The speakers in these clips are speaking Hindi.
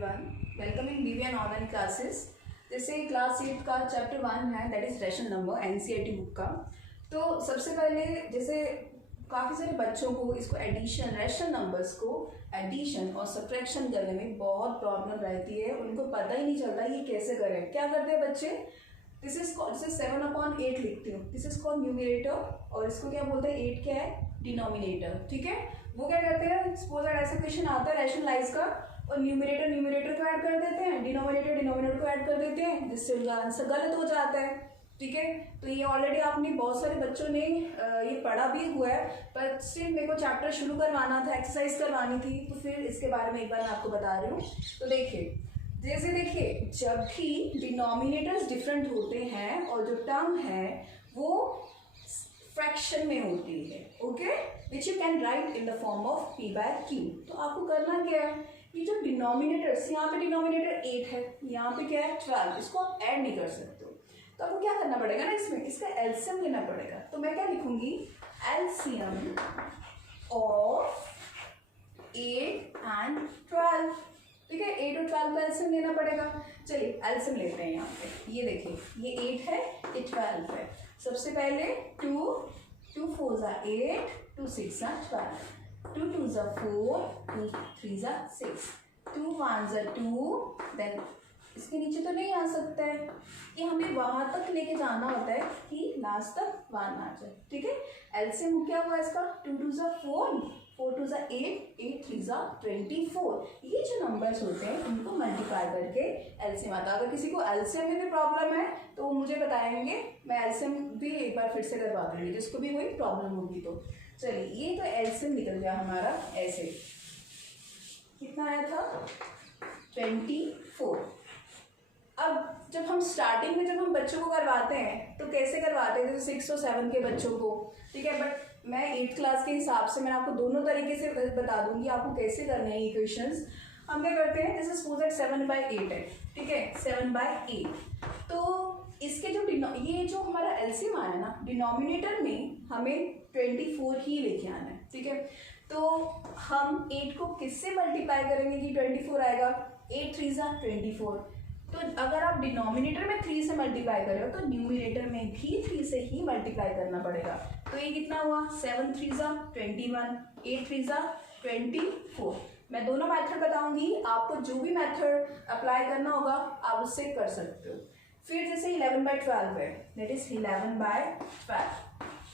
everyone. Welcome in BVN online classes. जैसे क्लास 8 का चैप्टर 1 है that is rational number NCERT book का। तो सबसे पहले जैसे काफ़ी सारे बच्चों को इसको एडिशन रेशन नंबर्स को एडिशन और सब्ट्रैक्शन करने में बहुत प्रॉब्लम रहती है, उनको पता ही नहीं चलता ये कैसे करें। क्या करते हैं बच्चे, दिस इज 7/8 लिखती हूँ, दिस इज कॉल्ड न्यूमरेटर और इसको क्या बोलते हैं, 8 क्या है, डिनोमिनेटर। ठीक है, वो क्या करते हैं, सपोज ऐसा क्वेश्चन आता है रैशनलाइज का और न्यूमरेटर को ऐड कर देते हैं, डिनोमिनेटर को ऐड कर देते हैं, जिससे उनका आंसर गलत हो जाता है। ठीक है, तो ये ऑलरेडी आपने बहुत सारे बच्चों ने ये पढ़ा भी हुआ है, पर स्टिल मेरे को चैप्टर शुरू करवाना था, एक्सरसाइज करवानी थी, तो फिर इसके बारे में एक बार मैं आपको बता रही हूँ। तो देखिए जब भी डिनोमिनेटर्स डिफरेंट होते हैं और जो टर्म है वो फ्रैक्शन में होती है, okay, which you can write in the form of p/q। तो आपको करना क्या है, ये जो डिनोमिनेटर्स, यहाँ पे डिनोमिनेटर 8 है, यहाँ पे क्या है 12, इसको आप ऐड नहीं कर सकते हो, तो आपको क्या करना पड़ेगा ना, इसमें इसका एलसीएम लेना पड़ेगा। तो मैं क्या लिखूंगी, एलसीएम ऑफ 8 and 12। ठीक है, 8 और 12 का एलसीएम लेना पड़ेगा। चलिए एलसीएम लेते हैं। यहाँ पे ये देखिए, ये 8 है, ये 12 है। सबसे पहले 2 4 8, 2 6 12, 2 2 4, 2 3 6, 2 1 2, देन इसके नीचे तो नहीं आ सकता है, कि हमें वहां तक लेके जाना होता है कि लास्ट तक 1 आ जाए। ठीक है, एलसीएम क्या हुआ इसका, 2 2 4, 4 2 8, 8 3 24। ये जो नंबर्स होते हैं उनको मल्टीप्लाई करके एलसीएम आता है। अगर किसी को एलसीएम में भी प्रॉब्लम है तो वो मुझे बताएंगे, मैं एलसीएम भी एक बार फिर से करवा दूंगी जिसको भी कोई प्रॉब्लम होगी। तो चलिए, ये तो एलसीएम निकल गया हमारा ऐसे, कितना आया था 24। अब जब हम स्टार्टिंग में जब हम बच्चों को करवाते हैं तो कैसे करवाते हैं, जैसे 6 और 7 के बच्चों को, ठीक है, बट मैं 8th क्लास के हिसाब से मैं आपको दोनों तरीके से बता दूंगी आपको कैसे करने हैं इक्वेशंस। हम क्या करते हैं, जैसे सपोज दैट 7/8 है, ठीक है, 7/8। तो इसके जो ये जो हमारा एलसीएम आया ना, डिनोमिनेटर में हमें 24 ही लेके आना है। ठीक है, तो हम 8 को किससे मल्टीप्लाई करेंगे कि 24 आएगा, 8 3 24। तो अगर आप डिनोमिनेटर में 3 से मल्टीप्लाई कर रहे हो तो न्यूमिनेटर में भी 3 से ही मल्टीप्लाई करना पड़ेगा। तो ये कितना हुआ, 7 3 21, 8 3 24। मैं दोनों मेथड बताऊंगी, आपको जो भी मेथड अप्लाई करना होगा आप उससे कर सकते हो। फिर जैसे 11/12 है, दैट इज 11/12।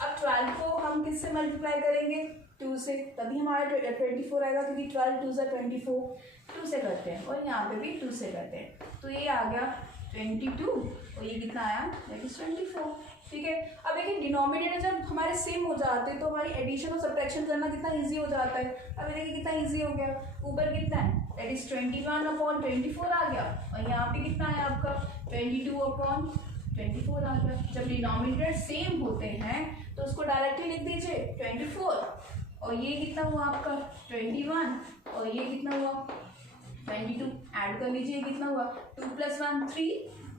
अब 12 को हम किससे मल्टीप्लाई करेंगे, 2 से, तभी हमारा 24 आएगा, क्योंकि 12 2 24, 2 से करते हैं और यहाँ पे भी 2 से करते हैं। तो ये आ गया 22 और ये कितना आया, दैट इज 24। ठीक है, अब देखिए डिनोमिनेटर जब हमारे सेम हो जाते हैं तो हमारी एडिशन और सब्ट्रैक्शन करना कितना इजी हो जाता है। अब देखिए कितना इजी हो गया, ऊपर कितना है, दैट इज 21/24 आ गया और यहाँ पे कितना है आपका 22/24 आ गया। जब डिनोमिनेटर सेम होते हैं तो उसको डायरेक्टली लिख दीजिए 24 और ये कितना हुआ आपका 21 और ये कितना हुआ 22। ऐड कर लीजिए, कितना हुआ 2 + 1 3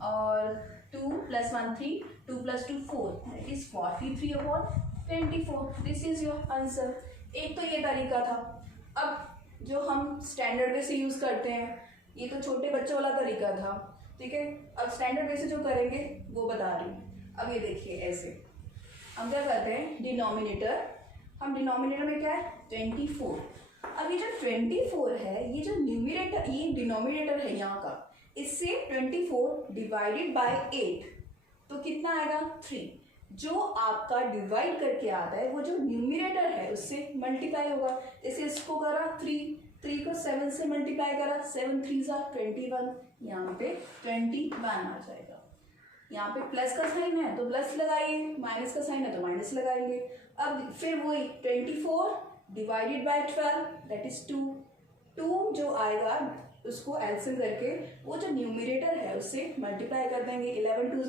और 2 + 1 3, 2 + 2 4, that is 43/24। This is your answer. एक तो ये तरीका था। अब जो हम स्टैंडर्ड वे से यूज़ करते हैं, ये तो छोटे बच्चों वाला तरीका था। ठीक है, अब स्टैंडर्ड वे से जो करेंगे वो बता रही हूँ। अब ये देखिए, ऐसे हम क्या करते हैं, डिनोमिनेटर में क्या है 24। अब ये जो 24 है, ये जो न्यूमरेटर, ये डिनोमिनेटर है यहाँ का, इससे 24 डिवाइडेड बाय 8 तो कितना आएगा 3। जो आपका डिवाइड करके आता है वो जो न्यूमरेटर है उससे मल्टीप्लाई होगा। जैसे इसको करा 3 को 7 से मल्टीप्लाई करा, 7 3 21, यहाँ पे 21 आ जाएगा। यहाँ पे प्लस का साइन है तो प्लस लगाइए, माइनस का साइन है तो माइनस लगाएंगे। अब फिर वही 24 डिवाइडेड बाय 12 दैट इज 2 जो आएगा उसको एलसीएम करके वो जो न्यूमरेटर है उससे मल्टीप्लाई कर देंगे, 11 2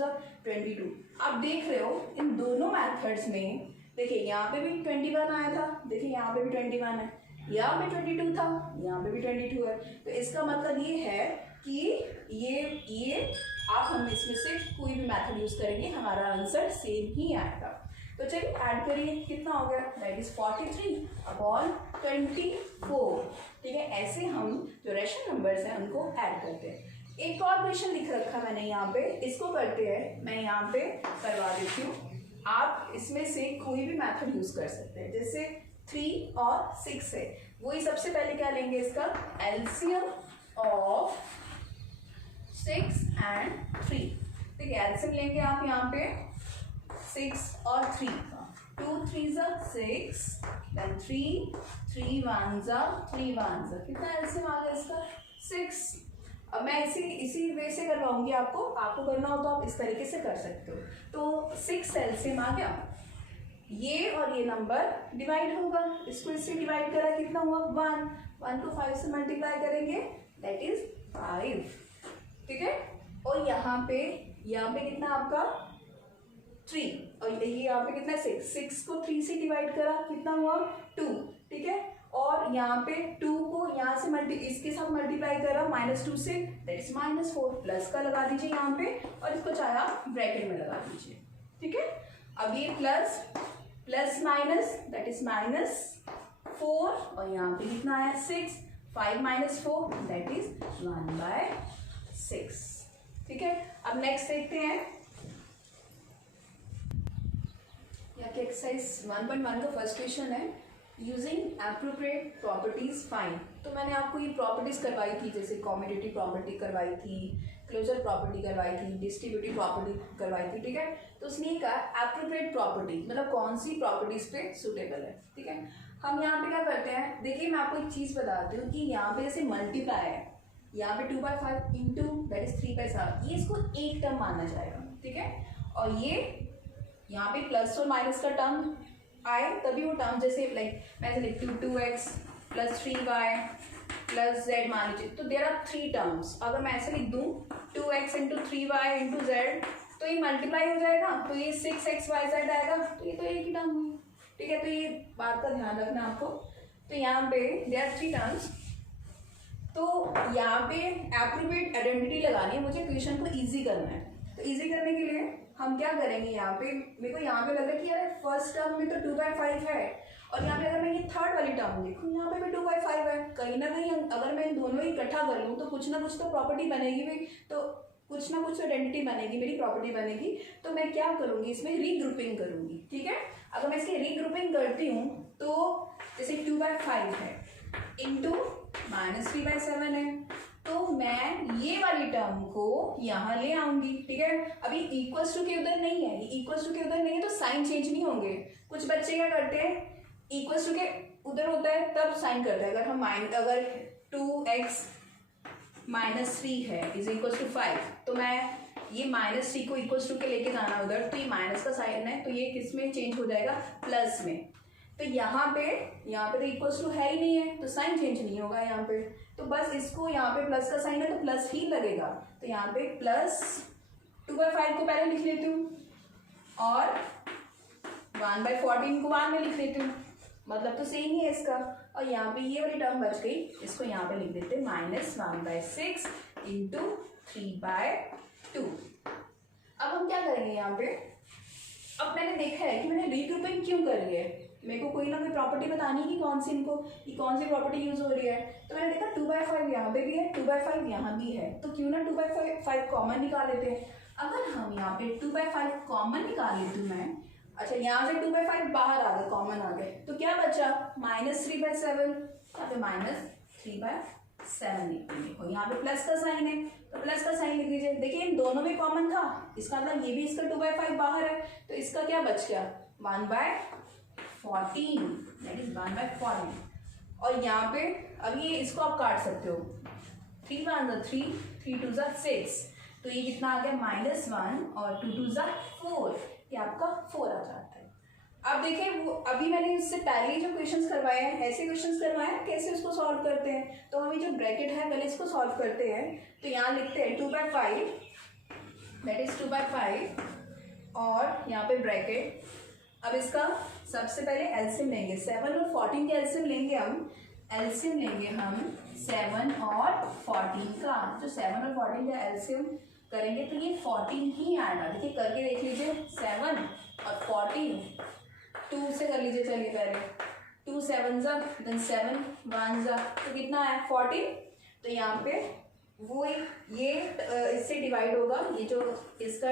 22। आप देख रहे हो इन दोनों मेथड्स में, देखिए यहाँ पे भी 21 आया था, देखिए यहाँ पे भी 21 है, यहाँ पे 22 था, यहाँ पे भी 22 है। तो इसका मतलब ये है कि ये आप हम इसमें से कोई भी मेथड यूज करेंगे हमारा आंसर सेम ही आएगा। तो चलिए ऐड करिए, कितना हो गया, दैट इज 43/24। ठीक है, ऐसे हम जो रेशनल नंबर्स हैं उनको ऐड करते हैं। एक और क्वेश्चन लिख रखा मैंने यहाँ पे, इसको करते हैं, मैं यहाँ पे करवा देती हूँ। आप इसमें से कोई भी मेथड यूज कर सकते हैं, जैसे 3 और 6 है, वही सबसे पहले क्या लेंगे, इसका एलसीएम ऑफ 6 and 3। ठीक है, एलसीएम लेंगे आप यहाँ पे 6 और 3 का, 2 3 6, then 3 1 3 1, कितना एलसीएम आ गया इसका 6। अब मैं इसी वे से करवाऊंगी आपको करना हो तो आप इस तरीके से कर सकते हो। तो 6 एलसीएम आ गया, ये और ये नंबर डिवाइड होगा, इसको इससे डिवाइड करा, कितना हुआ 1 को 5 से मल्टीप्लाई करेंगे, दैट इज 5। ठीक है, और यहाँ पे कितना आपका 3, और ये यहाँ पे कितना 6 को 3 से डिवाइड करा, कितना हुआ 2। ठीक है, और यहाँ पे 2 को यहाँ से इसके साथ मल्टीप्लाई करा -2 से, दैट इज -4, प्लस का लगा दीजिए यहाँ पे, और इसको चाहे आप ब्रैकेट में लगा दीजिए। ठीक है, अब ये प्लस माइनस, दैट इज -4, और यहाँ पे कितना आया 6, 5 - 4, दैट इज 1/6। ठीक है, अब नेक्स्ट देखते हैं, यहाँ के एक्सरसाइज 1.1 का फर्स्ट क्वेश्चन है, यूजिंग एप्रोप्रिएट प्रॉपर्टीज फाइंड। तो मैंने आपको ये प्रॉपर्टीज करवाई थी, जैसे कॉम्यूटेटिव प्रॉपर्टी करवाई थी, क्लोजर प्रॉपर्टी करवाई थी, डिस्ट्रीब्यूटिव प्रॉपर्टी करवाई थी। ठीक है, तो उसने ये कहा एप्रोप्रिएट प्रॉपर्टी मतलब कौन सी प्रॉपर्टीज पे सुटेबल है। ठीक है, हम यहाँ पे क्या करते हैं, देखिए मैं आपको एक चीज बताती हूँ कि यहाँ पे जैसे मल्टीप्लाई है, यहाँ पे 2/5 इंटू दैट इज 3/7, ये इसको एक टर्म माना जाएगा। ठीक है, और ये यहाँ पे प्लस और माइनस का टर्म आए तभी वो टर्म, जैसे लाइक मैं ऐसे लिखती हूँ 2x + 3y + z मान लीजिए, तो देयर आर 3 टर्म्स। अगर मैं ऐसे लिख दूँ 2x × 3y × z, तो ये मल्टीप्लाई हो जाएगा, तो ये 6xyz आएगा, तो ये तो एक ही टर्म हुई। ठीक है, तो ये बात का ध्यान रखना आपको। तो यहाँ पे देयर आर 3 टर्म्स, तो यहाँ पे एप्रोप्रिएट आइडेंटिटी लगानी है, मुझे क्वेश्चन को ईजी करना है। तो ईजी करने के लिए हम क्या करेंगे, यहाँ पे मेरे को यहाँ पे लग रहा है कि यार फर्स्ट टर्म में तो 2/5 है, और यहाँ पे अगर मैं ये थर्ड वाली टर्म देखूँ, यहाँ पे भी 2/5 है, कहीं ना कहीं अगर मैं इन दोनों ही इकट्ठा कर लूँ तो कुछ ना कुछ तो प्रॉपर्टी बनेगी भी, तो कुछ ना कुछ आइडेंटिटी बनेगी, मेरी प्रॉपर्टी बनेगी। तो मैं क्या करूँगी, इसमें रीग्रुपिंग करूँगी। ठीक है, अगर मैं इसकी रीग्रुपिंग करती हूँ तो जैसे 2/5 है इंटू -3/7 है, तो मैं ये वाली टर्म को यहाँ ले आऊंगी। ठीक है, अभी इक्वल्स टू के उधर नहीं है, ये इक्वल्स टू के उधर नहीं है तो साइन चेंज नहीं होंगे। कुछ बच्चे क्या करते हैं, इक्वल्स टू के उधर होता है तब साइन करते हैं। अगर 2x - 3 है = 5, तो मैं ये -3 को इक्वल्स टू के लेके जाना उधर, तो ये माइनस का साइन है, तो ये किस में चेंज हो जाएगा, प्लस में। तो यहाँ पे तो इक्वल्स टू है ही नहीं है, तो साइन चेंज नहीं होगा यहाँ पे, तो बस इसको यहाँ पे प्लस का साइन है तो प्लस ही लगेगा। तो यहाँ पे प्लस 2/5 को पहले लिख लेती हूँ, और 1/14 को बाद में लिख लेती हूँ, मतलब तो सेम ही है इसका। और यहाँ पे ये वाली टर्म बच गई, इसको यहाँ पे लिख देते हैं -1/6 × 3/2। अब हम क्या करेंगे यहाँ पे, अब मैंने देखा है कि मैंने रीग्रुपिंग क्यों कर रही है, मेरे को कोई ना कोई प्रॉपर्टी बतानी है कि कौन सी प्रॉपर्टी यूज हो रही है। तो मैंने देखा 2/5 यहाँ पे भी है, 2/5 यहाँ भी है, तो क्यों ना 2/5 कॉमन निकाल लेते हैं। अगर हम यहाँ पे 2/5 कॉमन निकाल लेती हूँ मैं, अच्छा यहाँ से 2/5 बाहर आ गए, कॉमन आ गए, तो क्या बचा -3/7, यहाँ पे -3/7 लिखेंगे, और यहाँ पे प्लस का साइन है तो प्लस का साइन लिख दीजिए। देखिए इन दोनों में कॉमन था, इसका मतलब ये भी इसका 2/5 बाहर है, तो इसका क्या बच गया 1/14, दैट इज 1/14। और यहाँ पे अब ये इसको आप काट सकते हो, 3 1 3, 3 2 6, तो ये कितना आ गया -1 और 2 2 4, ये आपका 4 आ जाता है। अब देखिए वो अभी मैंने इससे पहले जो क्वेश्चंस करवाए हैं, ऐसे क्वेश्चंस करवाए हैं, कैसे उसको सॉल्व करते हैं। तो हम ये जो ब्रैकेट है पहले इसको सॉल्व करते हैं। तो यहाँ लिखते हैं 2/5, दैट इज 2/5, और यहाँ पे ब्रैकेट। अब इसका सबसे पहले एलसीएम लेंगे, 7 और 14 के एलसीएम लेंगे हम। एलसीएम लेंगे हम 7 और 14 का, जो 7 और 14 का एलसीएम करेंगे तो ये 14 ही आएगा। देखिए करके देख लीजिए, 7 और 14, 2 से कर लीजिए। चलिए पहले 2 7 जा, देन 7 1 जा, तो कितना है 14। तो यहाँ पे वो ये इससे डिवाइड होगा, ये जो इसका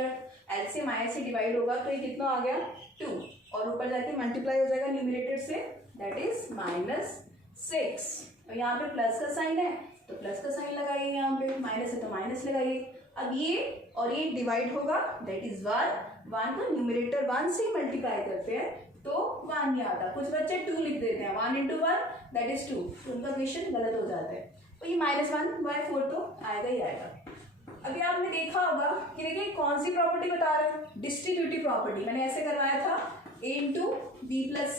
एलसीएम आया से डिवाइड होगा, तो ये कितना आ गया 2, और ऊपर जाके मल्टीप्लाई हो जाएगा न्यूमरेटर से, दैट इज -6। और यहाँ पे प्लस का साइन है तो प्लस का साइन लगाइए, यहाँ पे माइनस है तो माइनस लगाइए। अब ये और ये डिवाइड होगा, दैट इज 1 को न्यूमरेटर 1 से मल्टीप्लाई करते हैं तो 1 नहीं आता। कुछ बच्चे 2 लिख देते हैं, 1 × 1 दैट इज 2, तो उनका क्वेश्चन गलत हो जाता है। तो ये -1/4 तो आएगा ही आएगा। अभी आपने देखा होगा कि देखिए कौन सी प्रॉपर्टी बता रहे हैं, डिस्ट्रीब्यूटिव प्रॉपर्टी। मैंने ऐसे करवाया था a × b + c,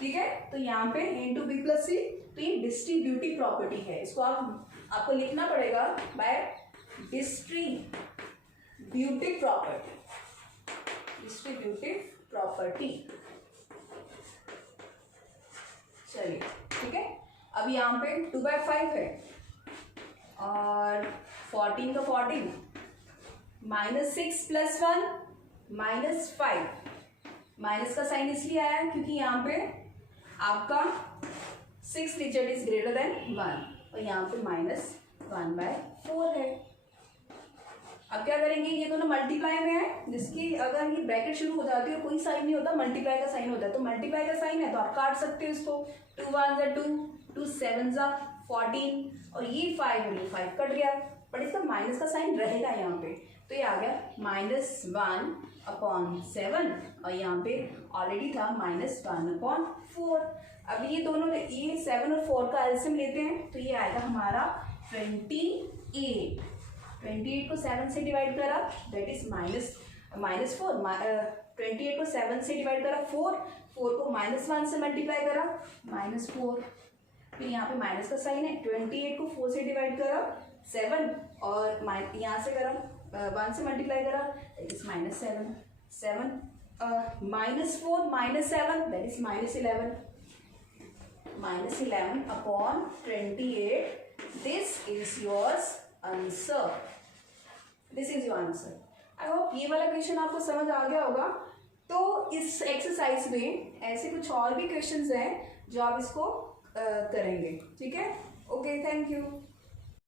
ठीक है। तो यहाँ पे a × b + c, तो ये डिस्ट्रीब्यूटिव प्रॉपर्टी है। इसको आपको लिखना पड़ेगा bye distributive property, distributive property. चलिए ठीक है। अब यहाँ पे 2/5 है और 14 का 14, -6 + 1 -5, माइनस का साइन इसलिए आया क्योंकि यहाँ पे आपका 6 डिजिट इज ग्रेटर देन 1 और यहाँ पे -1/4 है। अब क्या करेंगे, ये दोनों मल्टीप्लाई में है, जिसकी अगर ये ब्रैकेट शुरू हो जाती है कोई साइन नहीं होता, मल्टीप्लाई का साइन होता है, तो मल्टीप्लाई का साइन है तो आप काट सकते हो इसको। 2 1 = 2, 2 7 = 14, और ये 5 है, ये 5 कट गया, बट इसका माइनस का साइन रहेगा यहाँ पे, तो ये आ गया -1/7, और यहाँ पे ऑलरेडी था -1/4। अब ये दोनों, ये 7 और 4 का एलसीएम लेते हैं तो ये आएगा हमारा 28। 28 को 7 से डिवाइड करा, दैट इज -4। 28 को 7 से डिवाइड करा 4 को -1 से मल्टीप्लाई करा -4, फिर यहाँ पे माइनस का साइन है। 28 को 4 से डिवाइड करा 7, और यहाँ से करा 1 से मल्टीप्लाई करा, that is -7। 7 -4 -7 that is -11। -11/28, this is yours answer, this is your answer. I hope ये वाला क्वेश्चन आपको समझ आ गया होगा। तो इस एक्सरसाइज में ऐसे कुछ और भी क्वेश्चंस हैं जो आप इसको करेंगे, ठीक है। Okay, thank you.